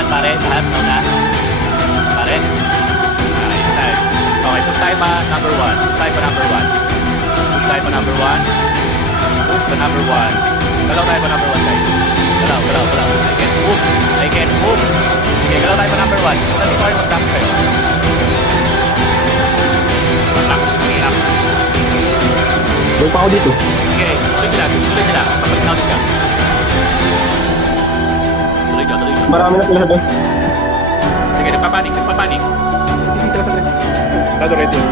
1, pare. Lahat, na. Pare. Nice, nice. Okay, push tayo pa number 1. Push tayo pa number 1. Push tayo pa number 1. Push pa number 1. Galaw tayo pa number 1, guys. Galaw. I can't move. Okay, galaw tayo pa number 1. Kung nandito kayo, mag-tap kayo. Mag-tap. Hirap. Doon pa ako dito. Sige, tuloy nila. Kapag naulit ka. Tuloy nyo. Marami na sila sa dos. Sige, nagpapanik. Hindi sila sa tres. Sado red yun.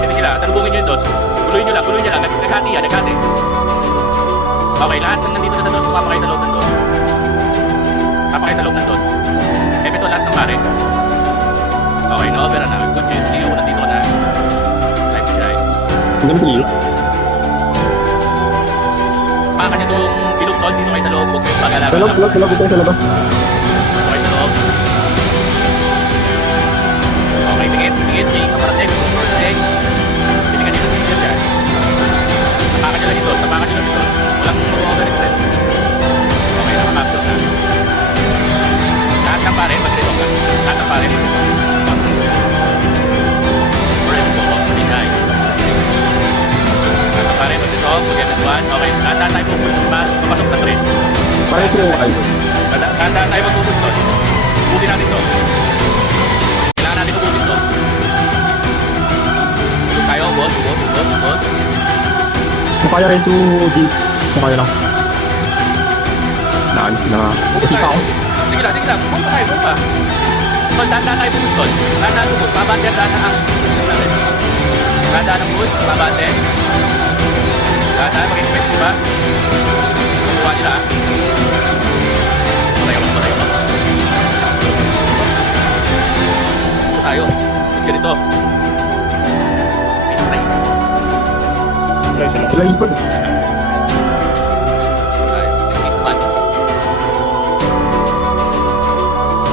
Sige sila, talubungin nyo yung dos. Guloy nyo lang. Naghati yan. Okay, lahat ng nandito na sa dos, sumama kayo sa loob ng dos. Sumama kayo sa loob ng dos. Epito lahat ng pare. Okay, na-overa na. Good news, Leo, nandito ka na. Time to shine. Ang dami sa Leo. Pakan nyo itong bilog doon, dito kayo sa loob. Huwag kayong pag-alaga. Sa loob. Ito sa labas. Okay, sa loob. Okay, tingin. Kaparating. Piligan nyo lang dito dyan. Tapakan nyo lang ito. Walang mag-over-extend. Okay, nakapapilog na. Lahat ng pare, mag-resolve ka. Lahat ng pare, mag-resolve. Ready po, okay, guys. Lahat ng pare, mag-resolve. Mag-MS1. Okay, lahat tayo pupush. Papasok na 3. Parang sila yung kayo. Lahat tayo mag-pupush doon. Ubutin natin to. Kailangan natin ubutin to. Push tayo, boss. Kung kaya Resu G. Kung kaya lang. Kasi pa ako. Sige lang. Buong pa. So, dahan tayo pupush doon. Dahan pupush. Babante ang dahan ang natin. Dahan ang push. Babante. Dahan mag-expect, diba? Kukuha nila. Patay ako. Ito tayo. Ganito. Sila ipon.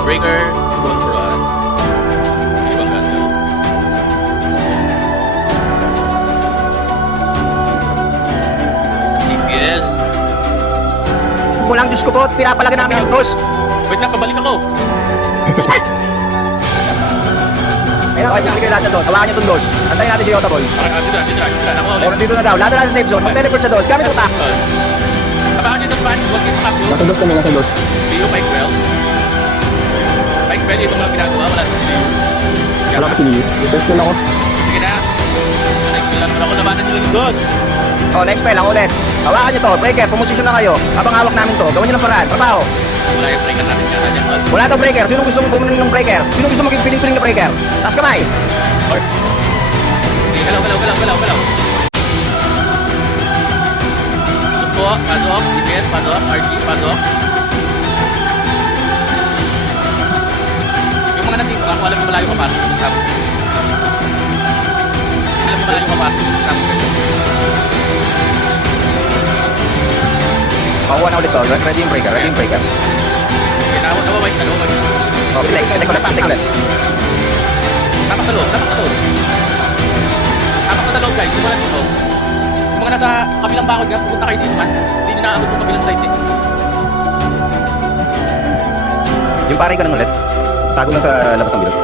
Breaker, ibang Quran, ibang gato. CPS. Kulang Diyos ko po, pinapalaga namin yung dos. Wait lang, pabalik ako. Ayun, okay, hindi kayo lahat sa dos. Hawakan nyo itong dos. Antayin natin si Yotabol. Dito na. Ako ulit. O, nandito na daw. Lahat na nasa safe zone. Mag-teleport sa dos. Gamit utak. Tapakan nyo ito, huwag kayo makapyo. Nasa dos kami, nasa dos. Leo, Mike Well. Mike Well, ito mo lang ginagawa, wala si Leo. Wala pa si Leo. Test ko na ako. Sige na. Next lang, ako nabanan nyo yung dos. O, next spell. Ang ulit. Hawakan nyo to. Breaker, pumusisyon na kayo. Habang hawak namin to. Gawin nyo ng paraan. Trabaho. Wala yung breaker natin kaya dyan, tol. Wala to breaker. Sino gusto mong bumunin ng breaker? Sino gusto maging piling-piling na breaker? Taas kamay. Sige, galaw. Sumpo, pasok, ticket, pasok, RG, pasok. Yung mga nandito, ako alam yung malayo ka pasok yung sabot. Alam yung malayo ka pasok yung sabot. Pakuha na ulit to. Ready yung breaker. Okay, nawawait na loob. O, pitik ulit. Tapak sa loob. Tapak sa loob, guys. Simulan dito. Yung mga nasa kabilang bakod nga, pupunta kayo dito man. Hindi nyo nakaabot yung kabilang side eh. Yung pare ka nang ulit. Tago lang sa labas ng bilog.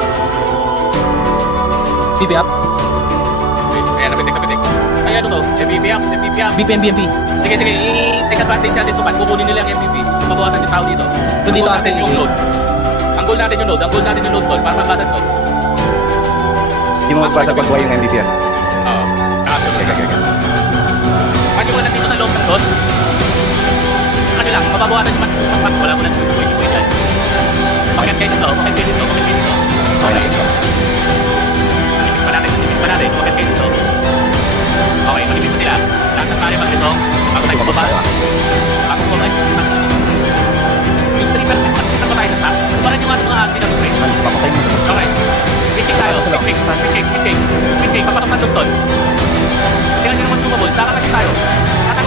PP up. Wait, ayan, napitik. Ay, ano to? MVP up. BMP. Sige, i-take advantage natin ito man. Kukunin nila ang MVP. Mabawasan yung tao dito. Ito dito natin yung load. Ang goal natin yung load, tol. Para mabasan to. Hindi mo magpasa pagbuhay yung MVP yan. Oo. Pag yung mga nandito sa loob ng load, ano lang, mababawasan yung matpack. Wala mo lang tuloy dyan. Bakit kayo dito? Okay. Manipit pa natin. Bakit kayo dito? Okay, manipit pa nila. Lahat ng pare mag-ito. Bago tayo bumaba. Yung streamer, nakita pa tayo sa top. Kumparan yung mga atin ng frame. Papatay mo. Okay. Pick tayo. Pick. Papatok ng doston. Tingnan nyo naman sumabol. Dapat tayo.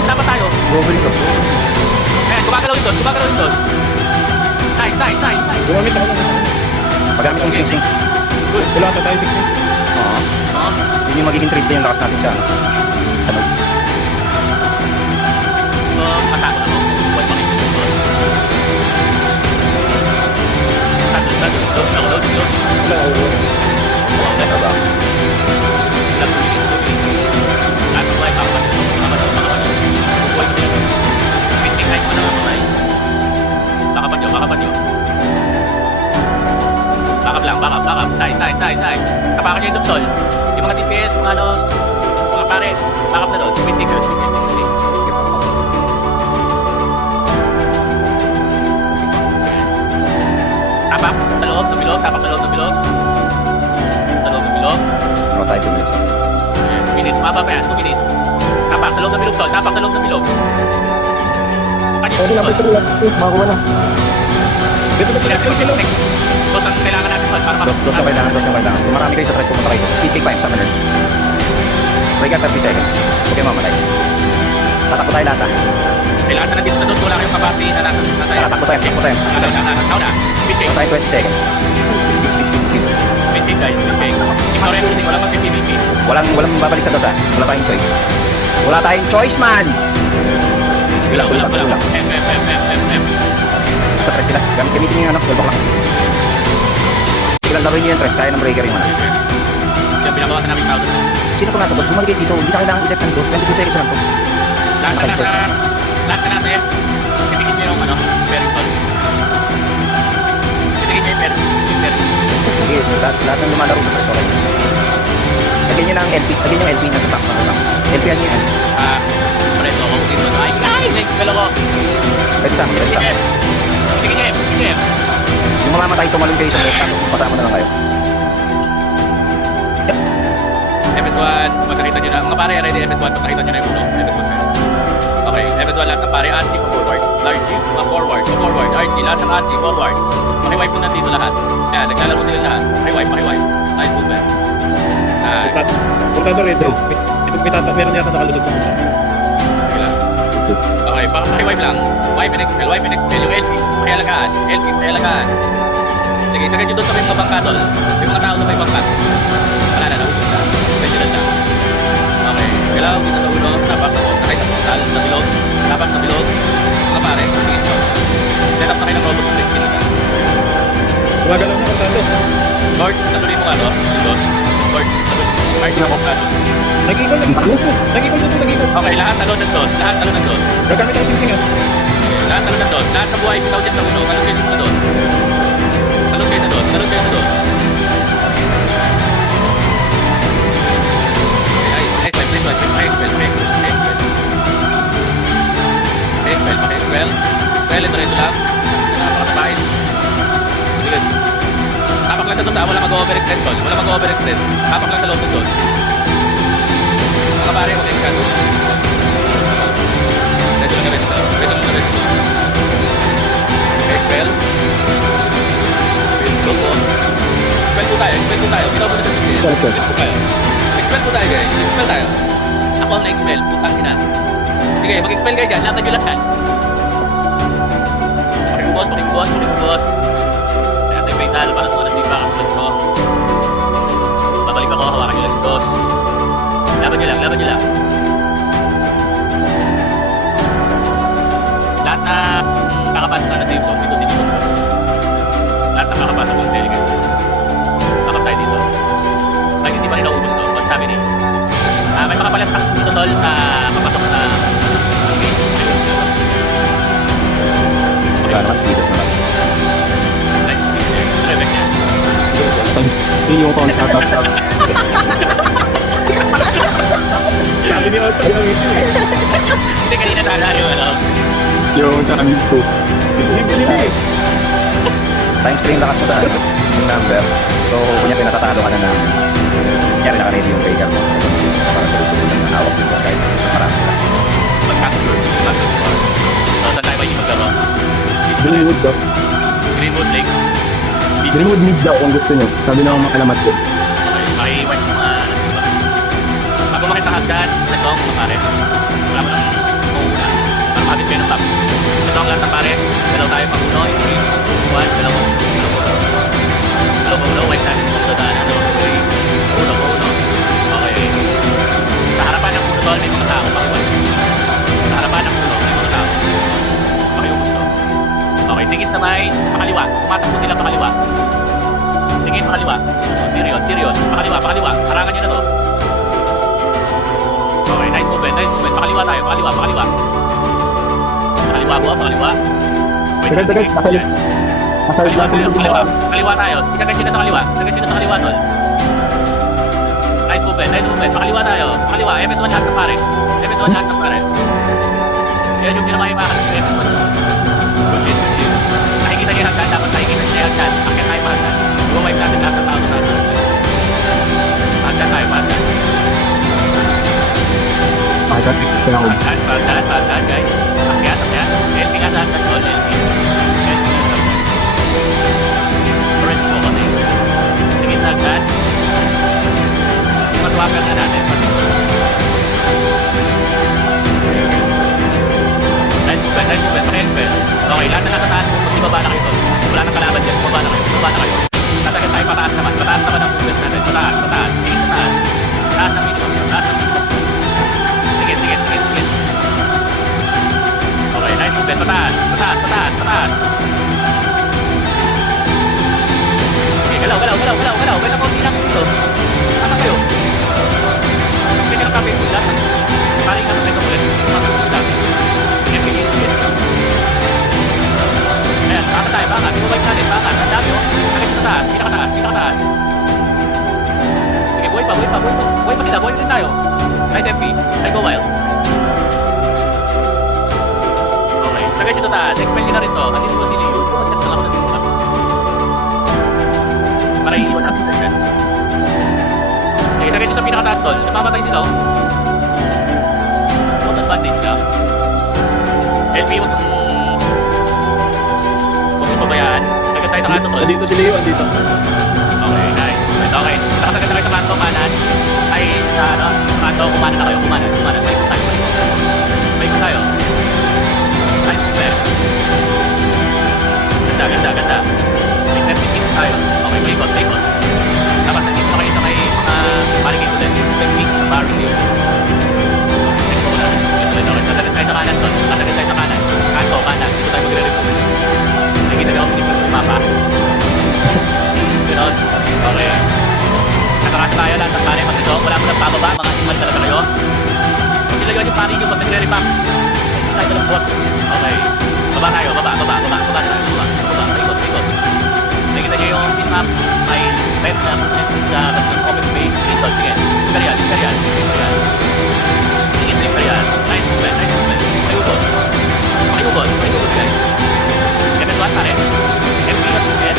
Dapat tayo. Gobel ko. Ayan, gumagalaw yung dos. Nice. Gumamit ako. Pagamit yung sing-sing. Good. Wala ka tayo. Oo. Yun yung magiging trade yung lakas natin sa ano. Tanog. So, matago na mo. Huwag makikita doon. nice. Tapakan nyo yung duptol. Yung mga DPS, mga ano, mga pare, bakap na doon. Speed tickers, speed. Tapak, sa loob ng bilog, tapak sa loob ng bilog. Sa loob ng bilog. Ano tayo 2 minutes? 2 minutes, mababa pa yan, 2 minutes. Tapak sa loob ng bilog, tol. Tapak sa loob ng bilog. Pwede na, pwede na. Makakuha na. Dos ang kailangan natin tol, para Dos yung kailangan, dos yung kailangan. Kung marami kayo sa threat, pumunta kayo. Speed take 5, summoners. Break out 30 seconds. Okay, mamatay. Tatakbo tayo lahat, ha? Kailangan na nandito sa dos, wala kayong kapati na natin. Tara, takbo tayo, takbo tayo. Ako na. Speed Takbo tayo 20 seconds. Speed. Speed guys, speed. Ikaw rin, wala pang PPP. Walang babalik sa dos, ha? Wala tayong choice. Wala tayong choice, man! Wala. M. Sa tres sila. Gamitin nyo yung ano, 12 o'clock. Silang laruin nyo yung tres, kaya ng breaker yung ano. Yung pinagawa namin crowd. Sino po nasa boss? Bumalik kayo dito. Hindi na kailangan i-left ng dos. 22 seconds lang to. Lahat na natin. Titigin nyo yung ano, Pericol. Titigin nyo yung Pericol. Sige, lahat ng lumalaro sa tres, okay. Lagyan nyo ng LP. Lagyan nyo LP na sa back. LP yan yan. Preso ako dito. Ay, guys! Next spell ako. Pwede sa akin, pwede sa akin. Titigin nyo. Yung mga matay tumalun kayo sa tres, tapos pasama na lang kayo. F1, magkakita nyo na. Mga pare, ready F1, magkakita nyo na yung uno. F1 kayo. Okay, F1 lahat ng pare, RT pa forward. RT, forward. RT, lahat ng RT, forward. Pakiwipe mo nandito lahat. Ayan, naglalaro sila lahat. Pakiwipe. Nice movement. Nice. Portado rito. Meron yata nakalulog sa puta. Okay lang. Okay, pakiwipe lang. Wipe and expel. Yung LP, pakialagaan. Sige, isagay nyo doon sa may mga bangka tol. May mga tao sa may bangka. Wala na, naubos na. Medyo na lang. Okay, galaw dito sa ulo. Tapak na po. Sakay sa portal. Sa bilog. Tapak na bilog. Mga pare, tingin ko. Set up na kayo ng robot ng break. Gumagalaw na portado. Lord, natuloy mo nga no? Lord, natuloy. Party na portado. Nag-ikol. Okay, lahat talo ng doon. Gagamit ang sing-singan. Lahat talo ng doon. Lahat sa buhay bitaw dyan sa ulo. Talon kayo dito doon. Talon kayo na doon. Expel, ito lang. Napakasabait. Sige. Tapak lang sa doon. Wala mag-overextend doon. Tapak lang sa loob doon. Mga pare, okay ka doon. Reto lang na rin. Expel. Expel po. Expel po tayo. Ginaw po na sa sisi. Expel po tayo guys. Expel tayo. Ako ang na-expel. Putang ina. Sige, mag-expel kayo dyan. Lahat na lahat. Pakibubos. Kaya tayo fatal. Parang mga nasipa ka tulad ko. Babalik ako. Hawakan nyo lang yung dos. Laban nyo lang. Lahat na kakapasok na sa yung zone. Dito. Lahat na kakapasok ng delegate. Kakap tayo dito. Pag hindi pa rin naubos to. What's happening? May mga palastak dito tol. Papasok na. Wala naman, dito na lang. Nice. Rebek niya. Thanks. Yun yung counter-attack. Sabi ni Otto, gawin yun eh. Hindi kanina tala yung ano. Yung sa amin to. Hindi. Times 3 lakas mo sa ano, yung number. So, kunya pinatatalo ka na ng kunyari naka-ready yung breaker mo. Para tuloy-tuloy ng hawak dito kahit marami sila. Mag-capture. So, saan tayo ba yung maglaro? Greenwood daw. Greenwood Lake. Greenwood mid daw kung gusto nyo. Sabi ng mga kalamat ko. Makiiwan yung mga nasiba. Bago makita hagdan, ito ang mga pare. Wala mo nang mauna. Para makakit kayo ng top. Ito ang lahat ng pare. Dalaw tayo mag-uno. 3, 2, 1. Dalaw mo. Wait natin kung ito daan. Uno. Okay. Sa harapan ng uno doon, may mga tao. Pakiwan. Sa harapan ng uno, may mga tao. Pakiubos to. Okay, tingin sa may pakaliwa. Tumatakbo sila pakaliwa. Tingin pakaliwa. Serious. Pakaliwa. Harangan nyo na to. Okay, nice movement. Pakaliwa tayo. Pakaliwa. Pakaliwa. Sagad. Nasa Kaliwa tayo. Isagad nyo na sa kaliwa. Tol. Nice movement, nice movement. Pakaliwa tayo. Pakaliwa. MS1 lahat ng pare. MS1 lahat ng pare. Yan yung pinamahimakan ng MS1. Good shit, good shit. Nakikita niya yung hagdan. Dapat nakikita niya yung hagdan. Akit tayo mahagdan. Iwawipe natin lahat ng tao sa hagdan. Hagdan tayo, hagdan. I got expelled. Hagdan, guys. Akyat. LP nga sa hagdan ko, LP. LP nga sa hagdan. Correct po kasi. Tingin sa hagdan. Matwakan na natin. Nice movement. Paki-expel. Okay, lahat na nasa taas. Mas ibaba na kayo doon. Wala nang kalaban dyan. Baba na kayo. Tatagal tayo pataas naman. Pataas naman ang movement natin. Pataas. Tingin sa taas. Taas ng minimum. Sige. Okay, nice movement. Pataas. Okay, galaw. May nakunti lang dito. Ano kayo? Pwede ng kapit mo lahat. Paring ka tayo sa ulit. Kapit mo lahat. Sige. Ayan, baka tayo. Iwawipe natin. Ang dami oh. Sakit sa taas. Pinakataas. Sige, buhay pa sila. Buhay pa din tayo. Nice MP. I go wild. Okay, sagay nyo sa taas. Expel nyo na rin to. Andito ko si Liu. Mag-set lang ako ng dito. Para iiwan natin sa yan. Okay, sagay nyo sa pinakataas tol. Namamatay nila oh. Huwag advantage ka. LP, huwag mong pabayaan. Sagay tayo ng ato tol. Andito si Leo, andito. Okay, nice. Okay, nakatagal na kayo sa manto, manan. Ay, sa ano, manto, kumanan na kayo, kumanan. May tayo. Nice, super. Ganda. May 30 minutes tayo. Okay, take on. Dapat nandito na kayo sa may mga barricade ulit. Technique sa barricade. Take on lang. Okay, tatagal tayo sa kanan, tol. Kanto, kanan. Dito tayo magre-remove. Nakikita niyo ako, dito yung mapa. Ganon. Okay. Nakakas tayo lahat ng pare. Pag ito, wala mo nang pababa. Mga simal talaga kayo. Pag nilagyan yung pare nyo pag nagre-repack. Hindi tayo ng bot. Okay. Baba tayo. Baba. Ikot. Nakikita nyo yung bitmap. May red na sa open space. Dito. Sige. Imperial. Nice movement. Pakibubot guys. MS1 pare. MP at movement.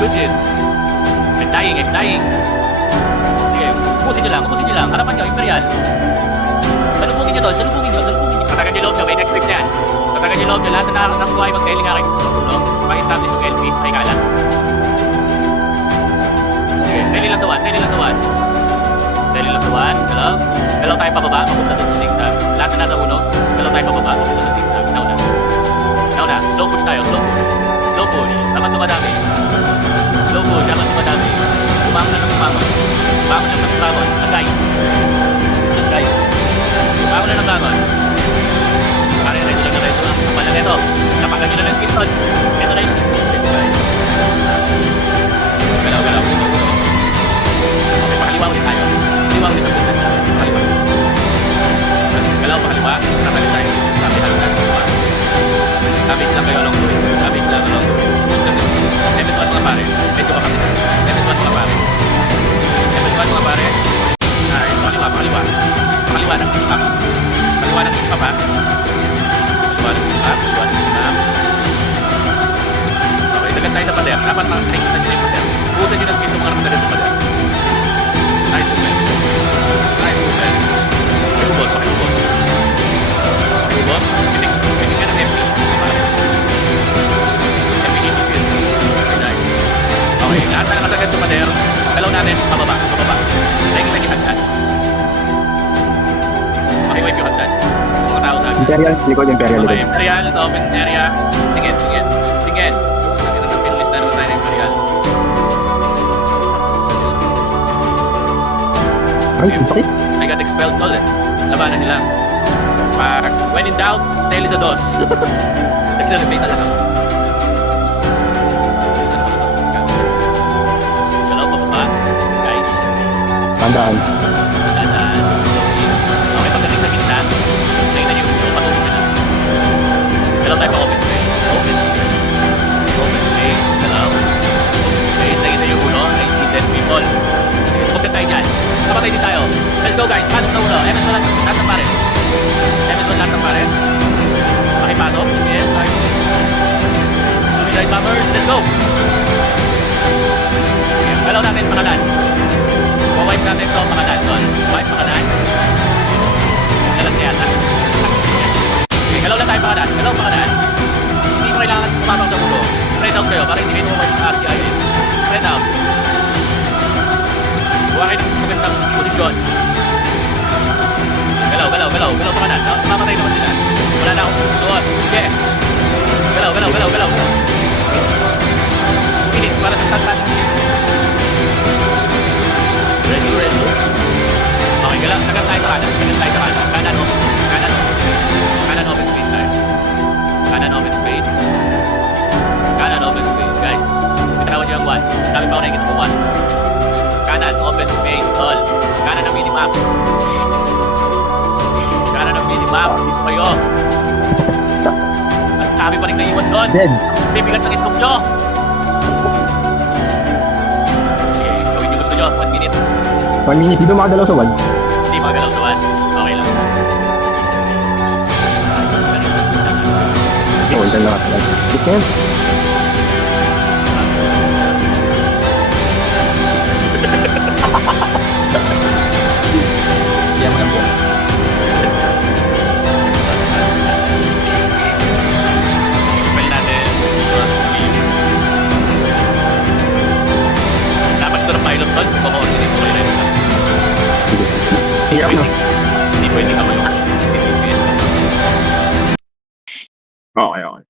Good shit. I'm dying. Sige, ubusin nyo lang. Harapan nyo, Imperial. Salubungin nyo. Tatagan nyo loob nyo, may next week na yan. Tatagan nyo loob nyo, lahat na nakakang buhay, mag-tailing nga kayo sa ulo. Pa-establish yung LP, ay kalan. Sige, tailing lang sa one. Galaw tayo pababa, papunta doon sa zigzag. Lahat na nasa ulo, galaw tayo pababa, papunta sa zigzag. Now na. Slow push tayo. Dapat dumadami. Bumangon lang ng bumangon. Agay. Bumangon lang ng bumangon. Pare, reto lang. Kapal na neto. Kapagan nyo na ng piston. Ito na yun. Galaw. Uno. Okay, pakaliwa ulit tayo. Pakaliwa ulit ang business natin. Galaw, pakaliwa. Kapalin tayo. Damage lang kayo along the way. MS1 mga pare. Medyo ka kami. MS1 mga pare. Ay, pakaliwa. Pakaliwa ng map. Okay, dagat tayo sa pader. Dapat makakita nyo yung pader. Buusan nyo na skill sa mga nakatagal sa pader. Nice movement. Pakibubot. Pinig ka ng MP. Okay, lahat na nakatagal sa pader. Galaw natin, pababa. Nakikita niyo hagdan. Pakiwipe yung hagdan. Mga tao sa hagdan. Imperial, likod Imperial. Okay, Imperial sa open area. Tingin. Nakita ng pinulis na naman tayo ng Imperial. Ay, ang sakit. I got expelled tol eh. Labanan nila. When in doubt, tail is a dos. Nagre-repay talaga. Tandaan. Okay, pagdating sa gitna, nakita niyo yung patungin nyo na. Dalaw tayo pa open space. Open space. kayo para hindi kayo naman sa RTIS. Spread out. Buha kayo ng magandang posisyon. Galaw pa kanan. Mamatay naman sila. Wala na akong susunod. Sige. Galaw. Minutes para sa tatlan. Ready. Okay, galaw. Tagal tayo sa kanan. Kanan open space tayo. Kanan open space, guys. Bitawan niyo ang 1. Sabi pa ako nakikita sa 1. Kanan, open space, all. Kanan ang minimap. Dito kayo. Ang sabi pa rin naiwan doon. Deads. Bibigat ng itlog nyo. Okay, gawin nyo gusto nyo. 1 minute. 1 minute. Di ba makadalaw sa wad? Hindi magalaw sa 1. Okay lang. Oo, dyan lang ako. Gusto yan? Yan mo lang po. Expel natin. Dapat ito ng pilot doon. Kumakoordinate ko kayo na. Sige. Hirap na. Hindi pwede ka malungkot. Okay.